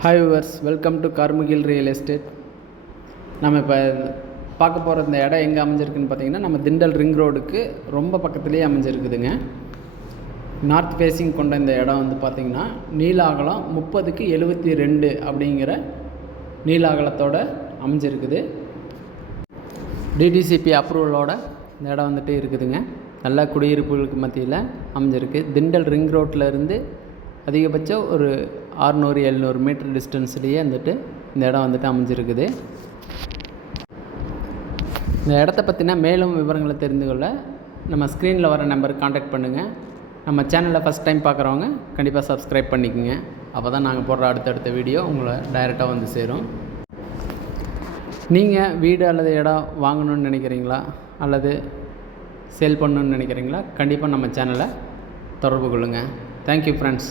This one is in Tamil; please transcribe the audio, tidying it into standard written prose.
Hi viewers, welcome to Karmugil real estate. நம்ம இப்போ பார்க்க போகிற இந்த இடம் எங்கே அமைஞ்சிருக்குன்னு பார்த்தீங்கன்னா, நம்ம திண்டல் ரிங் ரோடுக்கு ரொம்ப பக்கத்துலேயே அமைஞ்சிருக்குதுங்க. நார்த் ஃபேஸிங் கொண்ட இந்த இடம் வந்து பார்த்திங்கன்னா நீள அகலம் 30க்கு 72 அப்படிங்கிற நீள அகலத்தோடு அமைஞ்சிருக்குது. டிடிசிபி அப்ரூவலோட இந்த இடம் வந்துட்டு இருக்குதுங்க. நல்ல குடியிருப்புகளுக்கு மத்தியில் அமைஞ்சிருக்கு. திண்டல் ரிங் ரோட்டில் இருந்து அதிகபட்சம் ஒரு 600-700 மீட்டர் டிஸ்டன்ஸ்லேயே வந்துட்டு இந்த இடம் வந்துட்டு அமைஞ்சிருக்குது. இந்த இடத்த பற்றின மேலும் விவரங்களை தெரிந்து கொள்ள நம்ம ஸ்க்ரீனில் வர நம்பருக்கு காண்டாக்ட் பண்ணுங்கள். நம்ம சேனலை ஃபஸ்ட் டைம் பார்க்குறவங்க கண்டிப்பாக சப்ஸ்கிரைப் பண்ணிக்கோங்க. அப்போ தான் நாங்கள் போடுற அடுத்தடுத்த வீடியோ உங்களை டைரெக்டாக வந்து சேரும். நீங்கள் வீடு அல்லது இடம் வாங்கணும்னு நினைக்கிறீங்களா அல்லது சேல் பண்ணணுன்னு நினைக்கிறீங்களா? கண்டிப்பாக நம்ம சேனலை தொடர்பு கொள்ளுங்கள். Thank you friends.